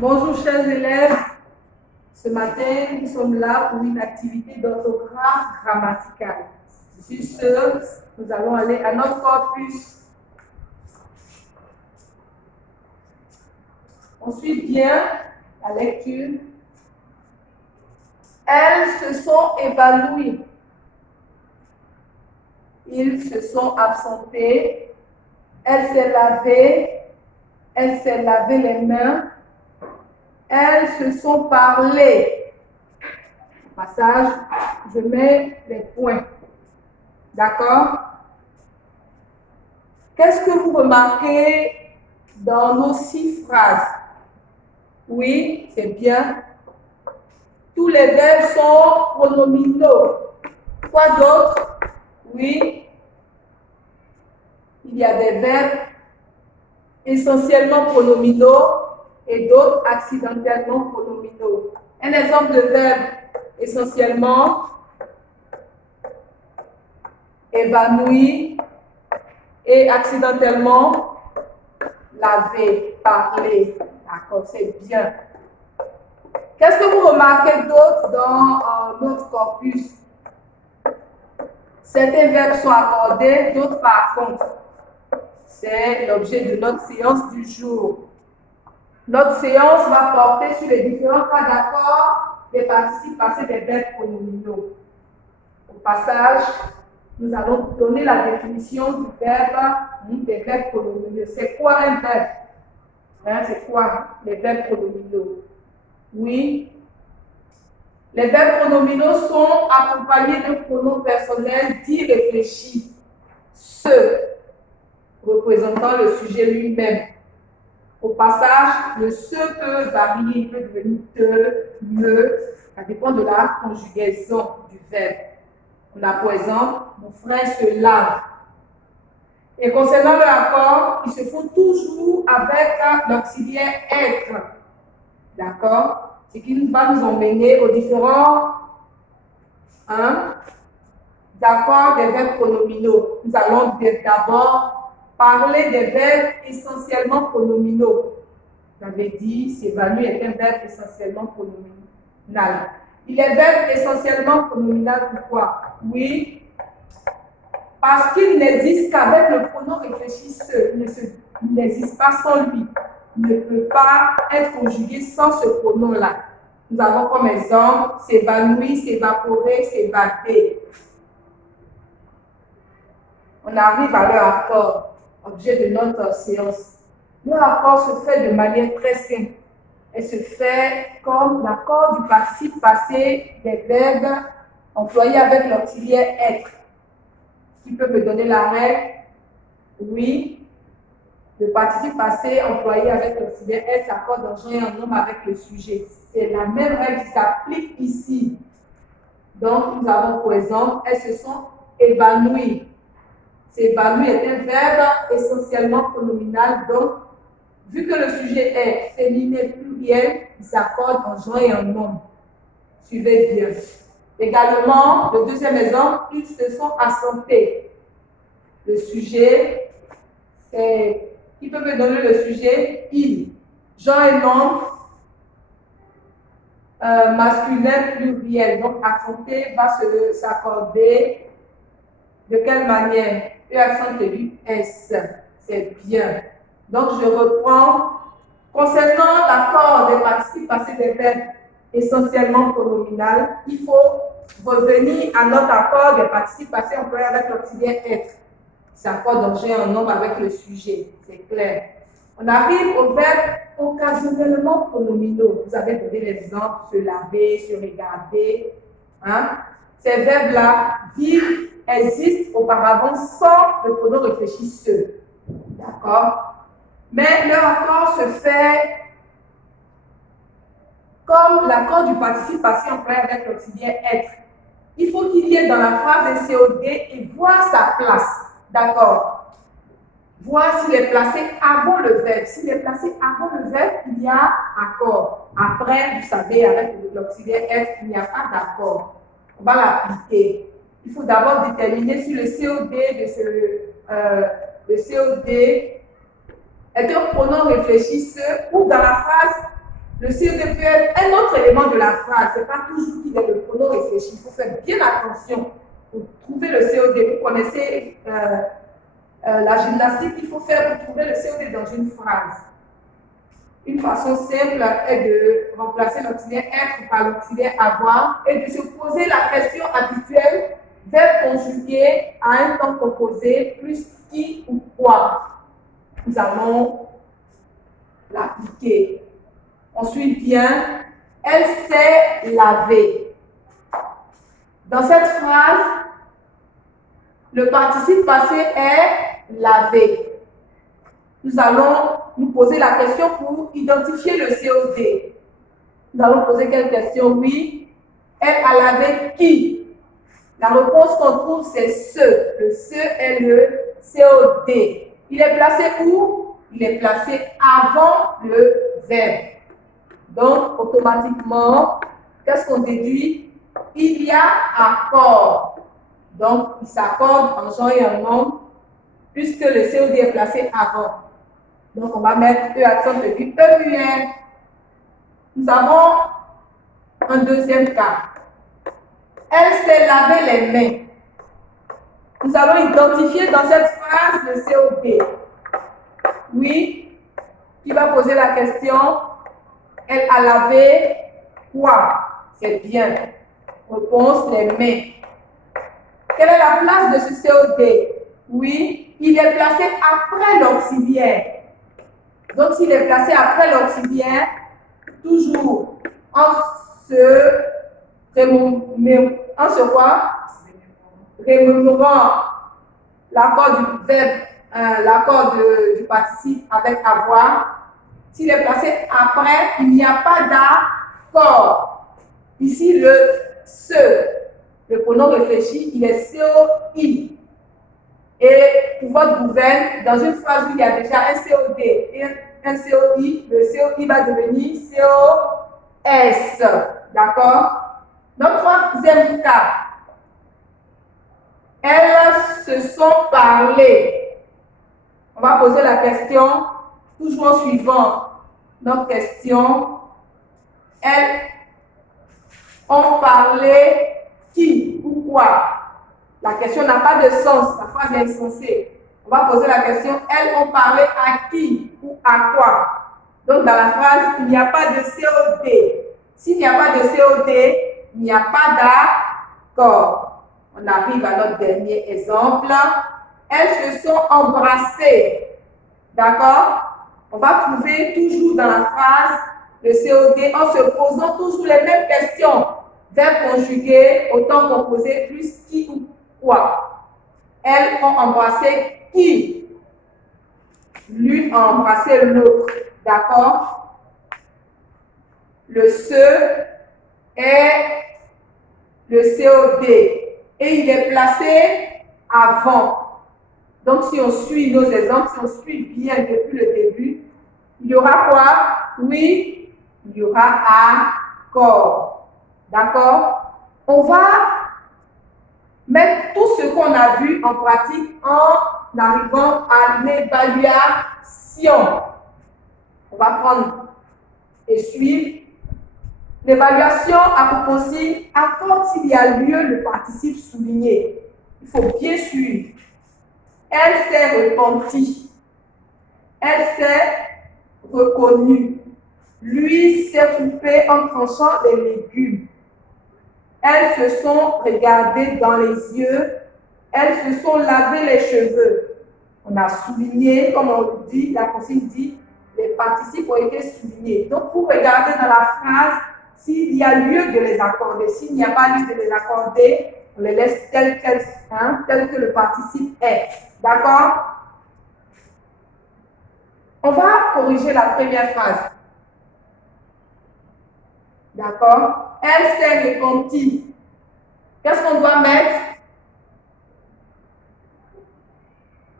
Bonjour chers élèves, ce matin nous sommes là pour une activité d'orthographe grammaticale. Sur ce, nous allons aller à notre corpus. On suit bien la lecture. Elles se sont évanouies. Ils se sont absentés. Elle s'est lavée. Elle s'est lavé les mains. Elles se sont parlées. Passage, je mets les points. D'accord? Qu'est-ce que vous remarquez dans nos 6 phrases? Oui, c'est bien. Tous les verbes sont pronominaux. Quoi d'autre? Oui. Il y a des verbes essentiellement pronominaux et d'autres accidentellement pronominaux. Un exemple de verbe essentiellement, évanoui, et accidentellement, laver, parler. D'accord, c'est bien. Qu'est-ce que vous remarquez d'autre dans notre corpus? Certains verbes sont accordés, d'autres par contre. C'est l'objet de notre séance du jour. Notre séance va porter sur les différents cas d'accord des participes passés des verbes pronominaux. Au passage, nous allons donner la définition du verbe, des verbes pronominaux. C'est quoi un verbe? C'est quoi les verbes pronominaux? Oui. Les verbes pronominaux sont accompagnés de pronoms personnels dits réfléchis. Ce, représentant le sujet lui-même. Au passage, le se peut varier, il peut devenir te, me, ça dépend de la conjugaison du verbe. On a par exemple, mon frère se lave. Et concernant le accord, ils se font toujours avec l'auxiliaire être. D'accord? Ce qui va nous emmener aux différents accords des verbes pronominaux. Nous allons d'abord parler des verbes essentiellement pronominaux. J'avais dit, s'évanouir est un verbe essentiellement pronominal. Il est verbe essentiellement pronominal pourquoi? Oui, parce qu'il n'existe qu'avec le pronom réfléchi il n'existe pas sans lui. Il ne peut pas être conjugué sans ce pronom-là. Nous avons comme exemple s'évanouir, s'évaporer, s'évader. On arrive à leur accord, objet de notre séance. Leur accord se fait de manière très simple. Elle se fait comme l'accord du participe passé des verbes employés avec l'auxiliaire être. Qui peut me donner la règle? Oui. Le participe passé employé avec l'auxiliaire être s'accorde en genre et en nombre avec le sujet. C'est la même règle qui s'applique ici. Donc, nous avons par exemple, elles se sont évanouies. S'évanouir est un verbe essentiellement pronominal, donc, vu que le sujet est féminin pluriel, il s'accorde en genre et en nombre. Suivez bien. Également, le deuxième exemple, ils se sont assentés. Le sujet, c'est, qui peut me donner le sujet? Il. Genre et nombre, masculin pluriel. Donc, assenté va s'accorder de quelle manière? E accent aigu S. C'est bien. Donc, je reprends. Concernant l'accord des participes passés des verbes essentiellement pronominal, il faut revenir à notre accord des participes passés employés avec l'auxiliaire être. C'est accord d'objet en nombre avec le sujet. C'est clair. On arrive aux verbes occasionnellement pronominaux. Vous avez donné l'exemple, se laver, se regarder. Ces verbes-là vivent, existent auparavant sans le pronom réfléchi se. D'accord? Mais leur accord se fait comme l'accord du participe passé employé avec l'auxiliaire être. Il faut qu'il y ait dans la phrase un COD et voir sa place. D'accord? Voir s'il est placé avant le verbe. S'il est placé avant le verbe, il y a accord. Après, vous savez, avec l'auxiliaire être, il n'y a pas d'accord. On va l'appliquer. Il faut d'abord déterminer si le COD est un pronom réfléchisseur ou dans la phrase, Le COD peut être un autre élément de la phrase. Ce n'est pas toujours qu'il est le pronom réfléchi. Il faut faire bien attention pour trouver le COD. Vous connaissez la gymnastique qu'il faut faire pour trouver le COD dans une phrase. Une façon simple est de remplacer l'auxiliaire être par l'auxiliaire avoir et de se poser la question habituelle verbe conjugué à un temps composé plus qui ou quoi. Nous allons l'appliquer. Ensuite vient elle s'est lavée. Dans cette phrase, le participe passé est lavé. Nous allons nous poser la question pour identifier le COD. Nous allons poser quelle question? Oui. Elle a lavé qui? La réponse qu'on trouve, c'est ce. Le ce est le COD. Il est placé où? Il est placé avant le verbe. Donc, automatiquement, qu'est-ce qu'on déduit? Il y a accord. Donc, il s'accorde en genre et en nombre, puisque le COD est placé avant. Donc, on va mettre E accent aigu, EUR. Nous avons un deuxième cas. Elle s'est lavé les mains. Nous allons identifier dans cette phrase le COD. Oui, qui va poser la question? Elle a lavé quoi? C'est bien. Réponse, les mains. Quelle est la place de ce COD? Oui, il est placé après l'auxiliaire. Donc, s'il est placé après l'auxiliaire, toujours en remémorant l'accord du verbe, l'accord du participe avec avoir. S'il est placé après, il n'y a pas d'accord. Ici, le le pronom réfléchi, il est COI. Et pour votre gouverne, dans une phrase où il y a déjà un COD et un COI, le COI va devenir COS. D'accord? Notre troisième cas. Elles se sont parlé. On va poser la question, toujours en suivant notre question. Elles ont parlé qui ou quoi? La question n'a pas de sens, la phrase est insensée. On va poser la question, elles ont parlé à qui ou à quoi? Donc dans la phrase, il n'y a pas de COD. S'il n'y a pas de COD, il n'y a pas d'accord. On arrive à notre dernier exemple. Elles se sont embrassées. D'accord? On va trouver toujours dans la phrase le COD en se posant toujours les mêmes questions. Verbe conjugué, au temps composé, plus qui ou quoi. Elles ont embrassé qui? L'une a embrassé l'autre. D'accord? Le ce est le COD et il est placé avant. Donc, si on suit nos exemples, si on suit bien depuis le début, il y aura quoi? Oui, il y aura accord. D'accord? On va mettre tout ce qu'on a vu en pratique en arrivant à l'évaluation. On va prendre et suivre. L'évaluation a pour consigne à quand il y a lieu le participe souligné. Il faut bien suivre. Elle s'est repentie. Elle s'est reconnue. Lui s'est coupé en tranchant les légumes. Elles se sont regardées dans les yeux. Elles se sont lavé les cheveux. On a souligné, comme on le dit, la consigne dit, les participes ont été soulignés. Donc, vous regardez dans la phrase s'il y a lieu de les accorder. S'il n'y a pas lieu de les accorder, on les laisse tels que le participe est. D'accord? On va corriger la première phrase. D'accord? Elle s'est repentie. Qu'est-ce qu'on doit mettre?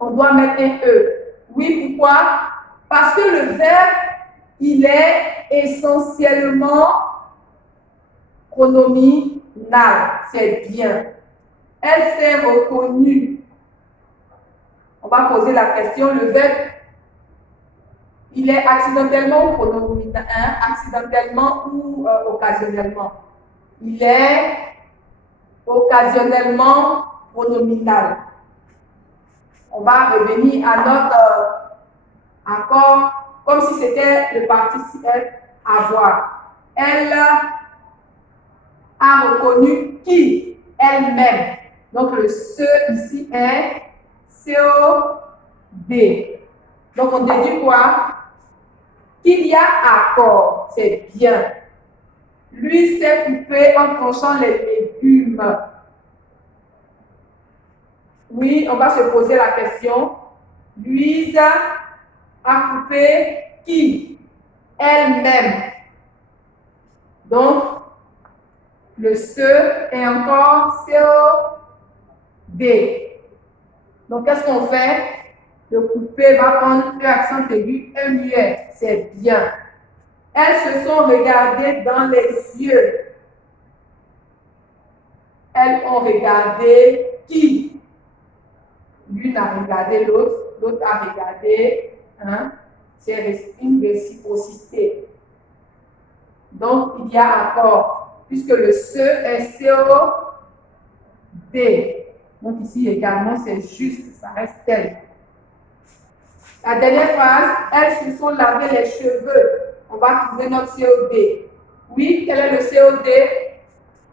On doit mettre un E. Oui, pourquoi? Parce que le verbe, il est essentiellement pronominal. C'est bien. Elle s'est reconnue. On va poser la question. Le verbe, Il est accidentellement ou pronominal, accidentellement ou occasionnellement. Il est occasionnellement pronominal. On va revenir à notre accord comme si c'était le participe avoir. Elle a reconnu qui? Elle-même. Donc le ce ici est COD. Donc on déduit quoi? Qu'il y a accord, c'est bien. Lui s'est coupé en tranchant les légumes. Oui, on va se poser la question. Louise a coupé qui? Elle-même. Donc, le se est encore COD. Donc, qu'est-ce qu'on fait? Le coupé va prendre un accent aigu, un muet. C'est bien. Elles se sont regardées dans les yeux. Elles ont regardé qui? L'une a regardé l'autre, l'autre a regardé. Hein? C'est une réciprocité. Donc, il y a encore, puisque le se est COD. Donc, ici également, c'est juste, ça reste tel. La dernière phrase, elles se sont lavé les cheveux. On va trouver notre COD. Oui, quel est le COD?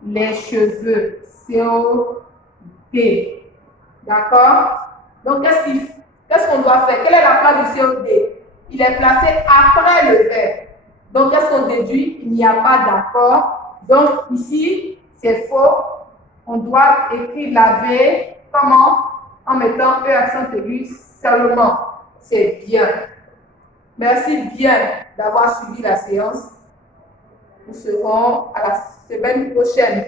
Les cheveux. COD. D'accord? Donc, qu'est-ce qu'on doit faire? Quelle est la place du COD? Il est placé après le verbe. Donc, qu'est-ce qu'on déduit? Il n'y a pas d'accord. Donc, ici, c'est faux. On doit écrire laver. Comment? En mettant un accent aigu seulement. C'est bien. Merci bien d'avoir suivi la séance. Nous serons à la semaine prochaine.